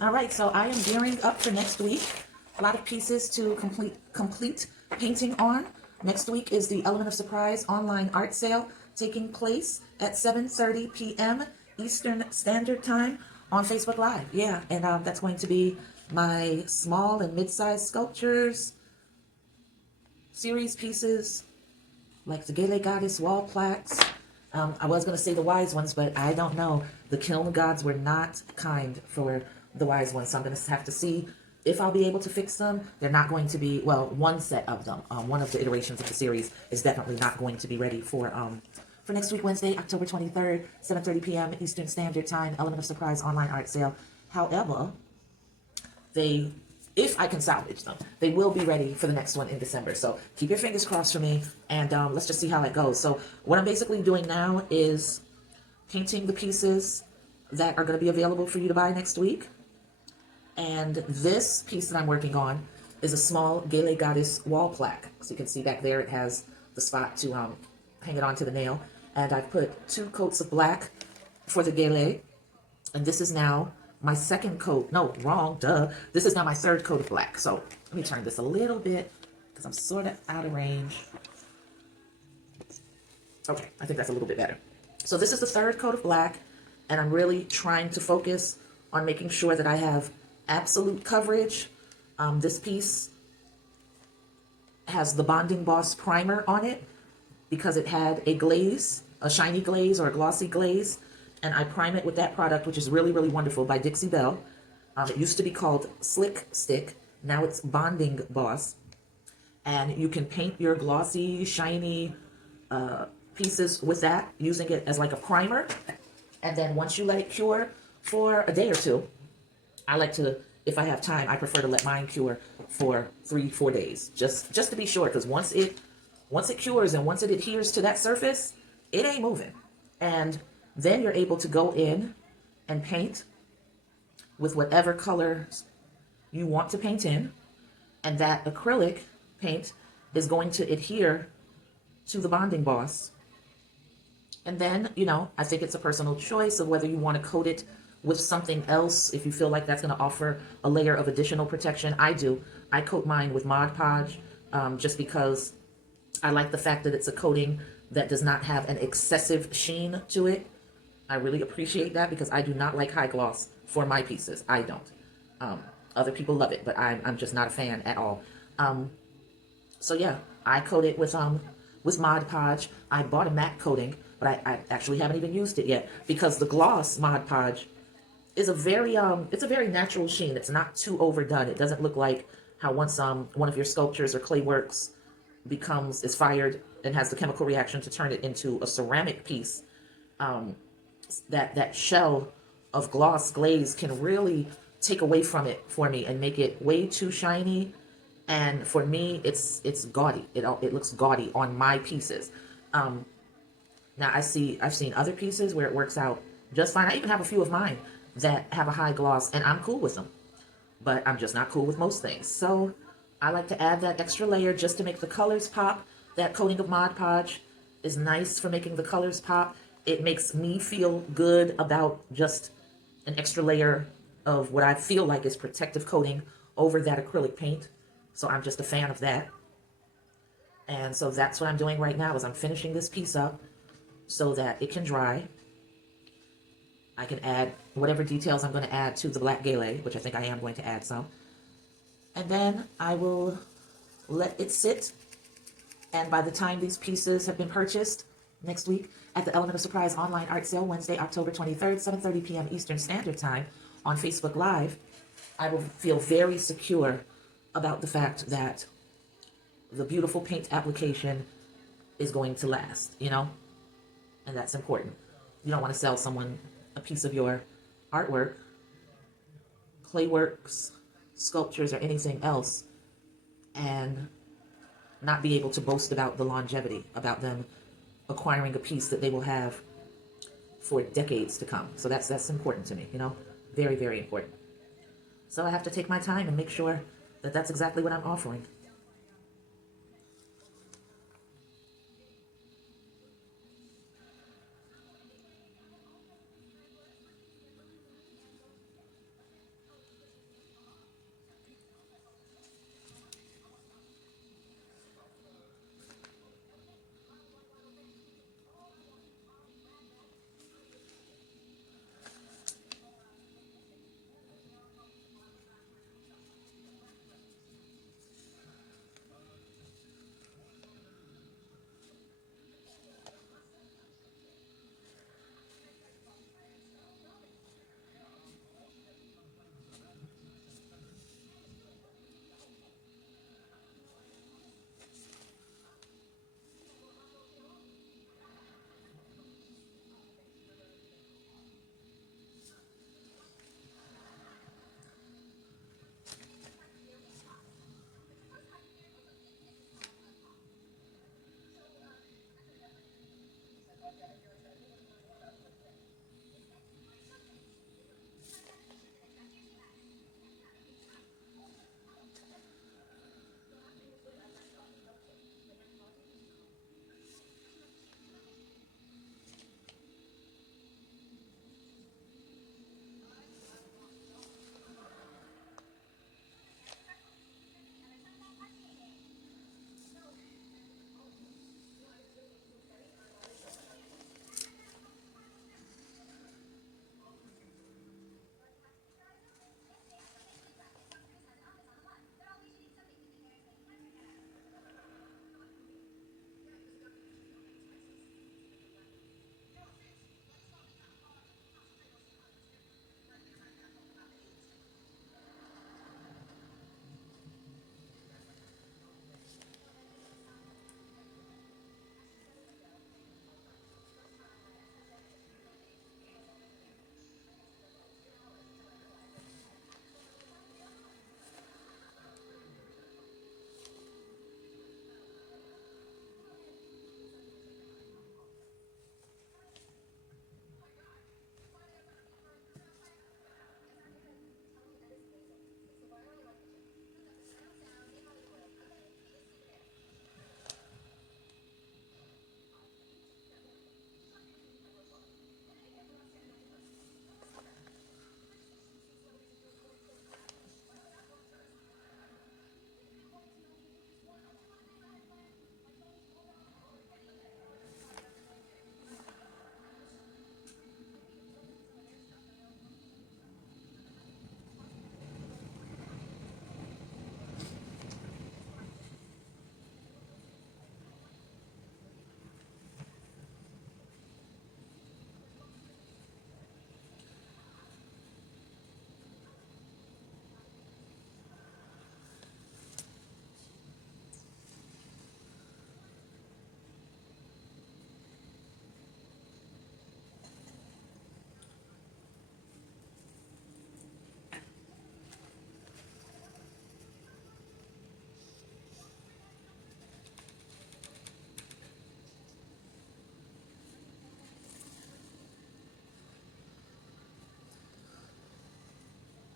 All right, so I am gearing up for next week. A lot of pieces to complete painting on. Next week is the Element of Surprise online art sale taking place at 7:30 p.m. Eastern Standard Time on Facebook Live. Yeah, and that's going to be my small and mid-sized sculptures, series pieces, like the Gele Goddess wall plaques. I was going to say the wise ones, but I don't know. The kiln gods were not kind for the wise ones, so I'm going to have to see if I'll be able to fix them. They're not going to be, well, one set of them. One of the iterations of the series is definitely not going to be ready for next week, Wednesday, October 23rd, 7:30 p.m. Eastern Standard Time, Element of Surprise online art sale. However, they, if I can salvage them, they will be ready for the next one in December. So keep your fingers crossed for me, and let's just see how it goes. So what I'm basically doing now is painting the pieces that are going to be available for you to buy next week. And this piece that I'm working on is a small Gele Goddess wall plaque. So you can see back there it has the spot to hang it onto the nail. And I've put 2 coats of black for the Gele. And this is now my second coat. No, wrong, duh. This is now my 3rd coat of black. So let me turn this a little bit because I'm sort of out of range. Okay, I think that's a little bit better. So this is the 3rd coat of black, and I'm really trying to focus on making sure that I have absolute coverage. This piece has the Bonding Boss primer on it because it had a glaze, a shiny glaze or a glossy glaze, and I prime it with that product, which is really, really wonderful, by Dixie Belle. It used to be called Slick Stick. Now it's Bonding Boss. And you can paint your glossy, shiny pieces with that, using it as like a primer. And then once you let it cure for a day or two, I like to, if I have time, I prefer to let mine cure for 3-4 days, just to be sure, because once it cures and once it adheres to that surface, it ain't moving. And then you're able to go in and paint with whatever colors you want to paint in, and that acrylic paint is going to adhere to the Bonding Boss. And then, you know, I think it's a personal choice of whether you want to coat it with something else, if you feel like that's going to offer a layer of additional protection. I do. I coat mine with Mod Podge, just because I like the fact that it's a coating that does not have an excessive sheen to it. I really appreciate that because I do not like high gloss for my pieces. I don't. Other people love it, but I'm just not a fan at all. So yeah, I coat it with Mod Podge. I bought a matte coating, but I actually haven't even used it yet because the gloss Mod Podge is a very it's a very natural sheen. It's not too overdone. It doesn't look like how once one of your sculptures or clay works is fired and has the chemical reaction to turn it into a ceramic piece. That shell of gloss glaze can really take away from it for me and make it way too shiny. And for me, it's gaudy. It looks gaudy on my pieces. Now I've seen other pieces where it works out just fine. I even have a few of mine that have a high gloss, and I'm cool with them. But I'm just not cool with most things. So I like to add that extra layer just to make the colors pop. That coating of Mod Podge is nice for making the colors pop. It makes me feel good about just an extra layer of what I feel like is protective coating over that acrylic paint. So I'm just a fan of that. And so that's what I'm doing right now is I'm finishing this piece up so that it can dry. I can add whatever details I'm going to add to the black Gele, which I think I am going to add some. And then I will let it sit. And by the time these pieces have been purchased next week at the Element of Surprise online art sale, Wednesday, October 23rd, 7:30 p.m. Eastern Standard Time on Facebook Live, I will feel very secure about the fact that the beautiful paint application is going to last, you know? And that's important. You don't want to sell someone a piece of your artwork, clay works, sculptures, or anything else, and not be able to boast about the longevity, about them acquiring a piece that they will have for decades to come. So that's important to me, you know? Very, very important. So I have to take my time and make sure that that's exactly what I'm offering.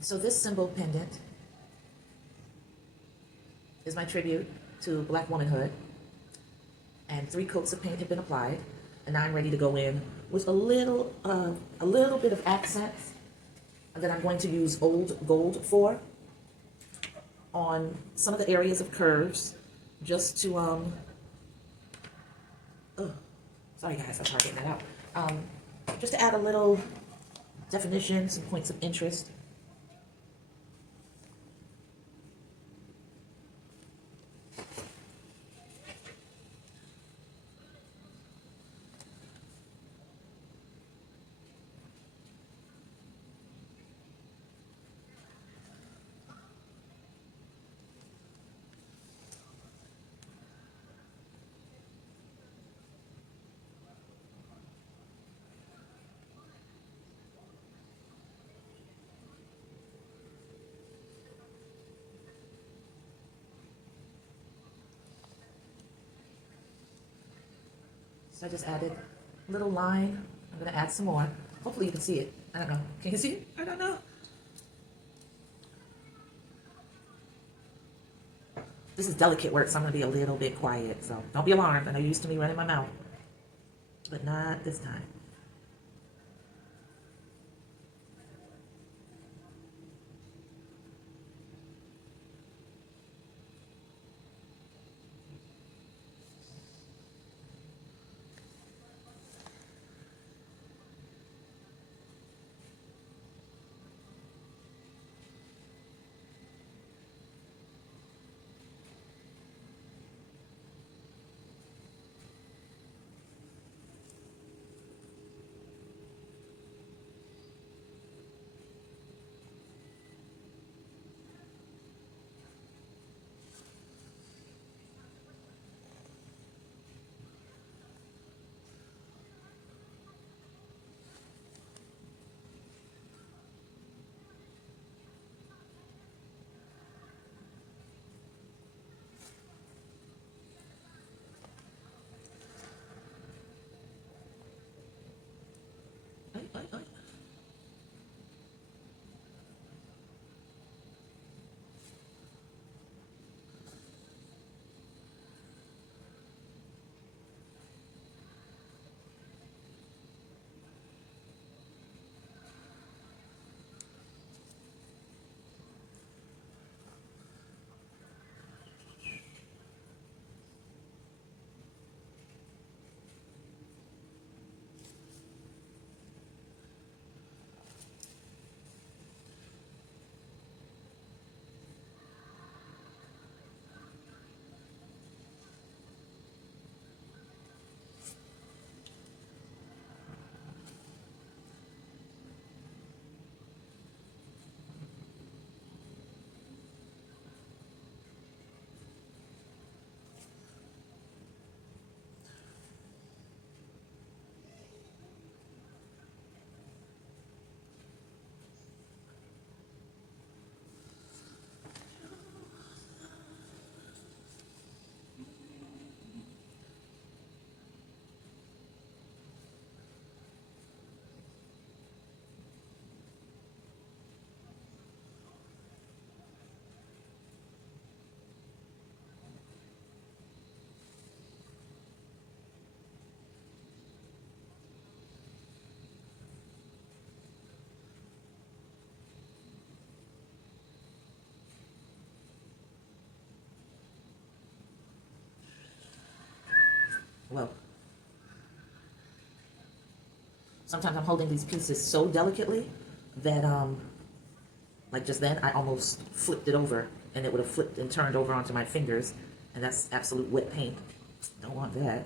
So this symbol pendant is my tribute to Black womanhood, and 3 coats of paint have been applied, and now I'm ready to go in with a little bit of accents that I'm going to use old gold for on some of the areas of curves, just to sorry guys, I'm trying to get that out. Just to add a little definition, some points of interest. So I just added a little line. I'm gonna add some more. Hopefully you can see it. I don't know. Can you see it? I don't know. This is delicate work, so I'm gonna be a little bit quiet. So don't be alarmed. I know you're used to me running my mouth, but not this time. Ay, ay, ay. Well, sometimes I'm holding these pieces so delicately that like just then I almost flipped it over, and it would have flipped and turned over onto my fingers, and that's absolute wet paint. Don't want that.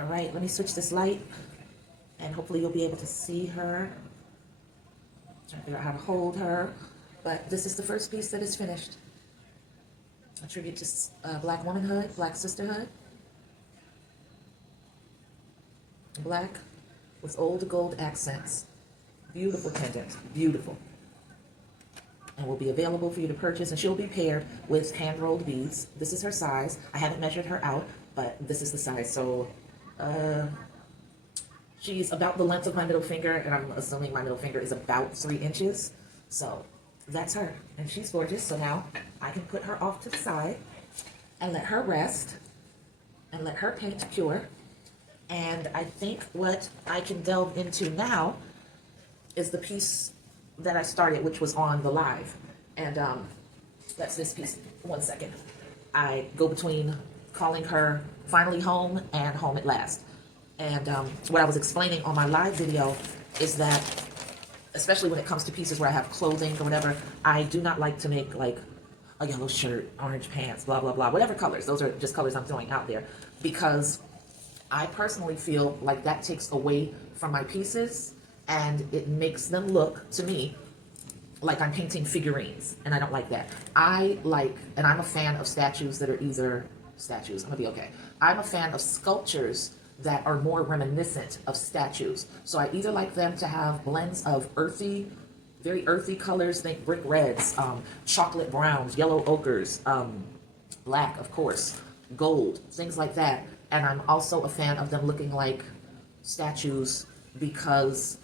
All right, let me switch this light and hopefully you'll be able to see her. Trying to figure out how to hold her. But this is the first piece that is finished. A tribute to Black womanhood, Black sisterhood. Black with old gold accents. Beautiful pendant, beautiful. And will be available for you to purchase, and she'll be paired with hand-rolled beads. This is her size. I haven't measured her out, but this is the size. So, she's about the length of my middle finger, and I'm assuming my middle finger is about 3 inches. So, that's her, and she's gorgeous. So now I can put her off to the side and let her rest and let her paint cure. And I think what I can delve into now is the piece that I started, which was on the live. And that's this piece. One second. I go between calling her Finally Home and Home at Last. And what I was explaining on my live video is that, especially when it comes to pieces where I have clothing or whatever, I do not like to make like a yellow shirt, orange pants, blah, blah, blah, whatever colors. Those are just colors I'm throwing out there, because I personally feel like that takes away from my pieces and it makes them look, to me, like I'm painting figurines, and I don't like that. I like, and I'm a fan of statues that are either, statues, I'm gonna be okay. I'm a fan of sculptures that are more reminiscent of statues. So I either like them to have blends of earthy, very earthy colors, think brick reds, chocolate browns, yellow ochres, black, of course, gold, things like that. And I'm also a fan of them looking like statues because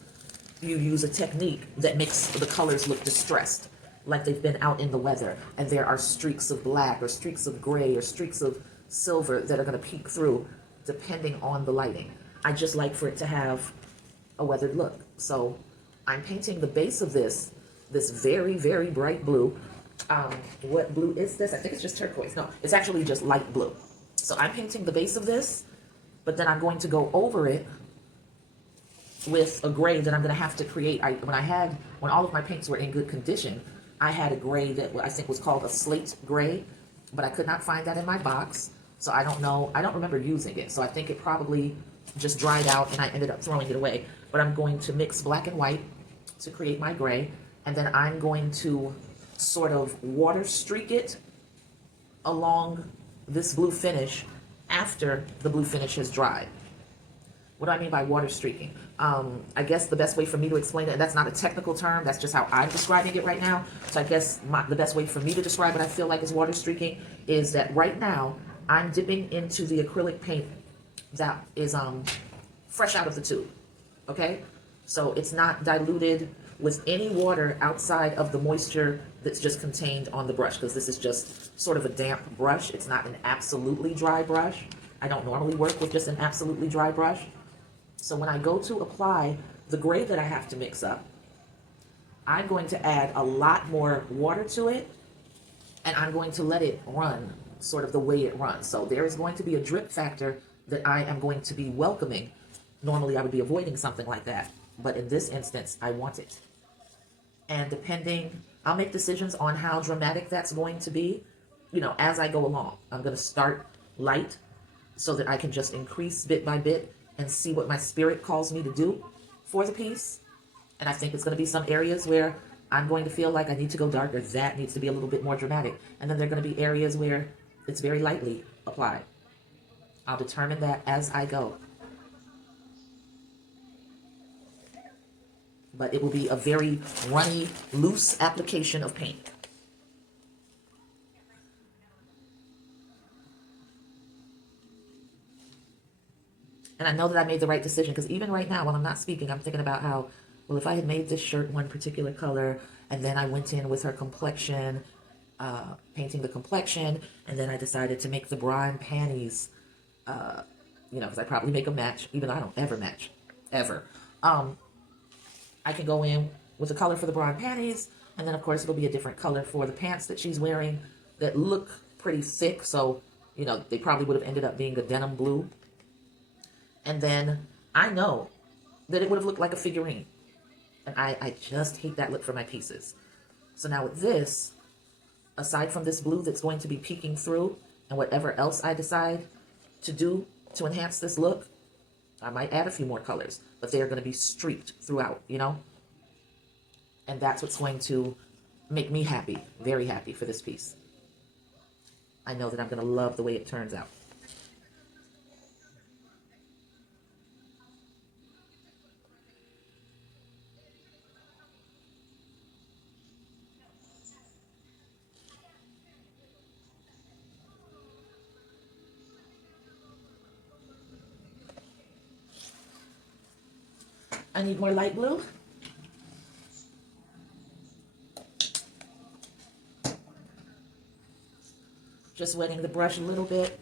you use a technique that makes the colors look distressed, like they've been out in the weather, and there are streaks of black or streaks of gray or streaks of silver that are going to peek through depending on the lighting. I just like for it to have a weathered look. So I'm painting the base of this very, very bright blue. What blue is this? I think it's just turquoise. No, it's actually just light blue. So I'm painting the base of this, but then I'm going to go over it with a gray that I'm going to have to create. When all of my paints were in good condition, I had a gray that I think was called a slate gray, but I could not find that in my box. So I don't know, I don't remember using it. So I think it probably just dried out and I ended up throwing it away. But I'm going to mix black and white to create my gray. And then I'm going to sort of water streak it along this blue finish after the blue finish has dried. What do I mean by water streaking? I guess the best way for me to explain it, and that's not a technical term, that's just how I'm describing it right now. So I guess the best way for me to describe what I feel like is water streaking is that right now I'm dipping into the acrylic paint that is fresh out of the tube, okay? So it's not diluted with any water outside of the moisture that's just contained on the brush, because this is just sort of a damp brush. It's not an absolutely dry brush. I don't normally work with just an absolutely dry brush. So when I go to apply the gray that I have to mix up, I'm going to add a lot more water to it, and I'm going to let it run sort of the way it runs. So there is going to be a drip factor that I am going to be welcoming. Normally I would be avoiding something like that, but in this instance, I want it. And I'll make decisions on how dramatic that's going to be, as I go along. I'm going to start light so that I can just increase bit by bit and see what my spirit calls me to do for the piece. And I think it's going to be some areas where I'm going to feel like I need to go darker. That needs to be a little bit more dramatic. And then there are going to be areas where it's very lightly applied. I'll determine that as I go. But it will be a very runny, loose application of paint. And I know that I made the right decision, because even right now, while I'm not speaking, I'm thinking about how, well, if I had made this shirt one particular color, and then I went in with her complexion, painting the complexion, and then I decided to make the bra and panties, because I probably make a match, even though I don't ever match, ever. I can go in with the color for the bra and panties, and then of course it'll be a different color for the pants that she's wearing that look pretty thick, so, they probably would have ended up being a denim blue. And then I know that it would have looked like a figurine. And I just hate that look for my pieces. So now with this, aside from this blue that's going to be peeking through, and whatever else I decide to do to enhance this look, I might add a few more colors, but they are going to be streaked throughout, you know? And that's what's going to make me happy, very happy for this piece. I know that I'm going to love the way it turns out. I need more light blue. Just wetting the brush a little bit.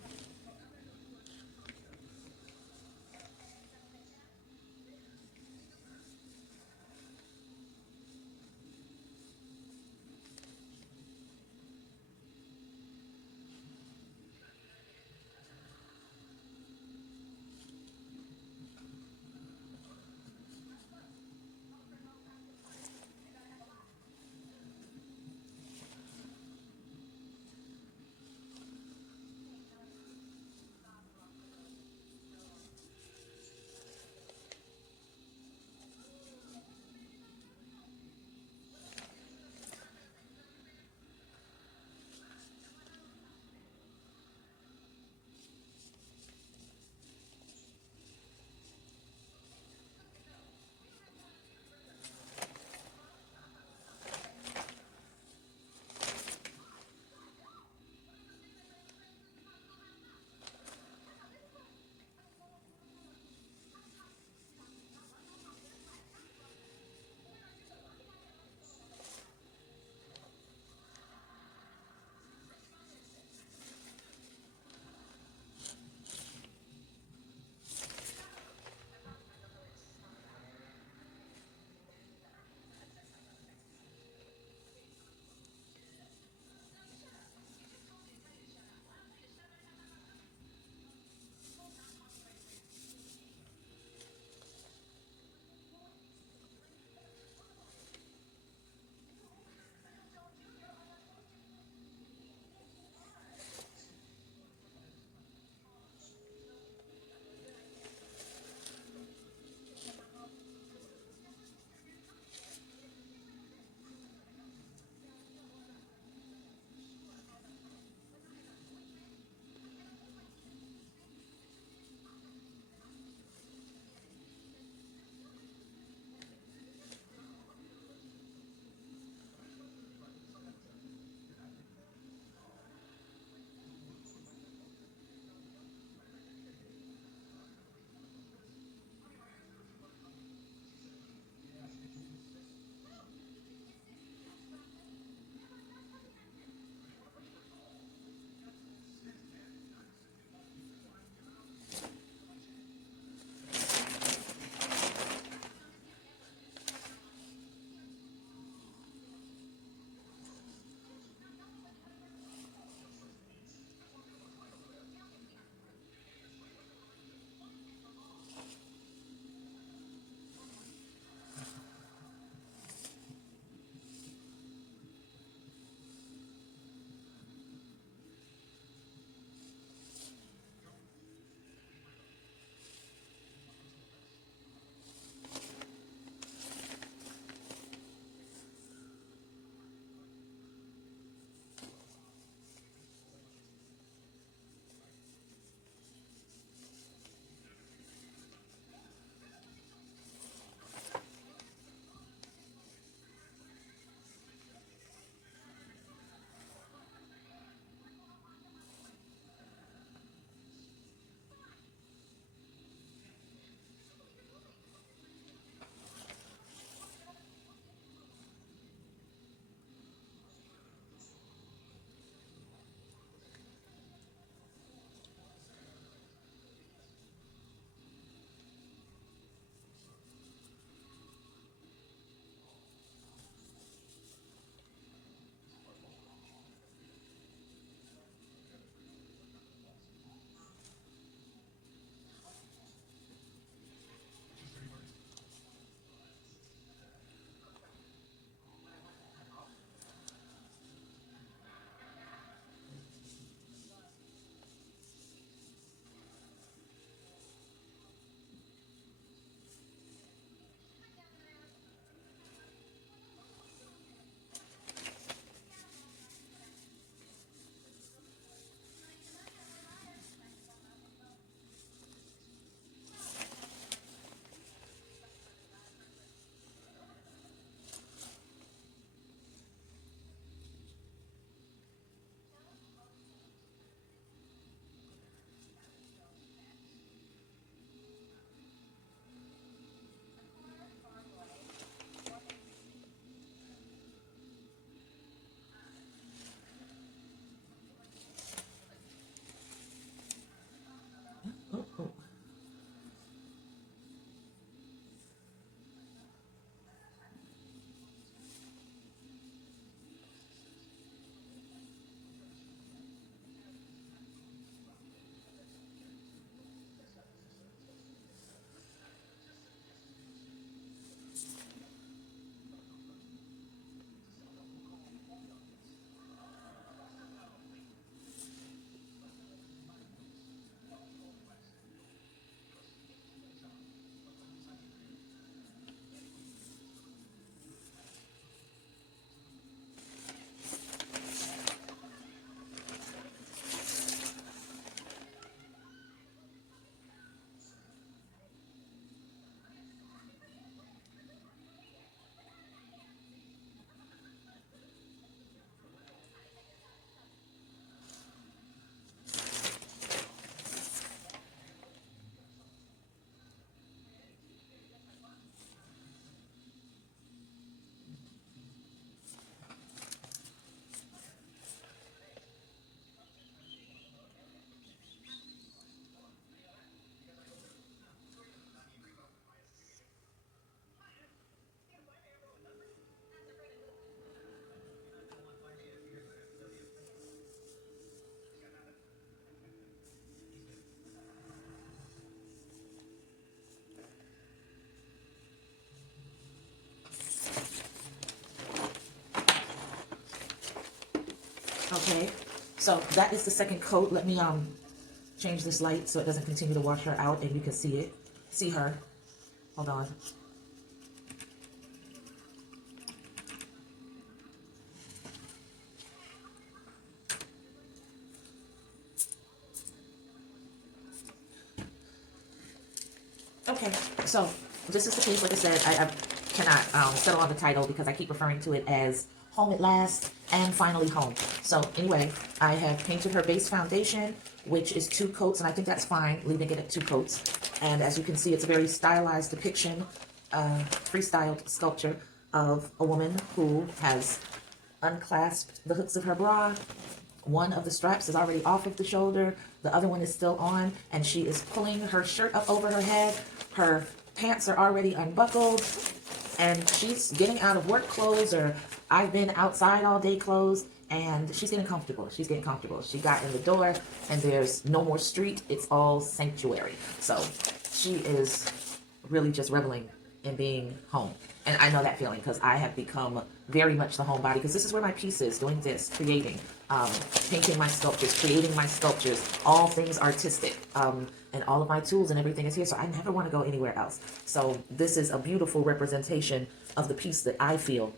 So that is the second coat. Let me change this light so it doesn't continue to wash her out and you can see her. Hold on. Okay, so this is the piece. Like I said, I cannot settle on the title because I keep referring to it as Home at Last and Finally Home. So anyway, I have painted her base foundation, which is 2 coats, and I think that's fine, leaving it at 2 coats. And as you can see, it's a very stylized depiction, freestyled sculpture of a woman who has unclasped the hooks of her bra. One of the straps is already off of the shoulder. The other one is still on, and she is pulling her shirt up over her head. Her pants are already unbuckled, and she's getting out of work clothes or I've been outside all day clothes, and she's getting comfortable. She's getting comfortable. She got in the door, and there's no more street. It's all sanctuary. So she is really just reveling in being home. And I know that feeling because I have become very much the homebody, because this is where my peace is, doing this, creating, painting my sculptures, creating my sculptures, all things artistic, and all of my tools and everything is here, so I never want to go anywhere else. So this is a beautiful representation of the peace that I feel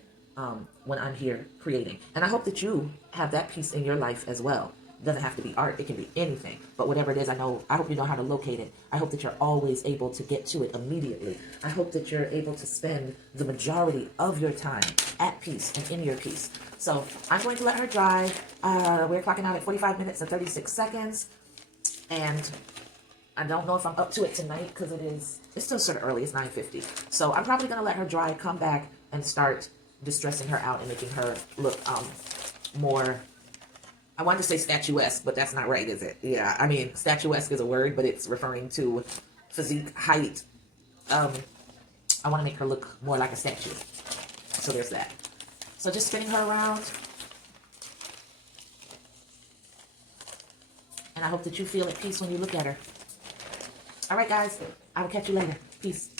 when I'm here creating. And I hope that you have that peace in your life as well. It doesn't have to be art, it can be anything, but whatever it is, I hope you know how to locate it. I hope that you're always able to get to it immediately. I hope that you're able to spend the majority of your time at peace and in your peace. So I'm going to let her dry. We're clocking out at 45 minutes and 36 seconds, and I don't know if I'm up to it tonight because it's still sort of early. It's 9:50. So I'm probably going to let her dry, come back, and start distressing her out and making her look more, I wanted to say statuesque, but that's not right, is it? Yeah, I mean, statuesque is a word, but it's referring to physique, height. I want to make her look more like a statue. So there's that. So just spinning her around. And I hope that you feel at peace when you look at her. All right, guys. I will catch you later. Peace.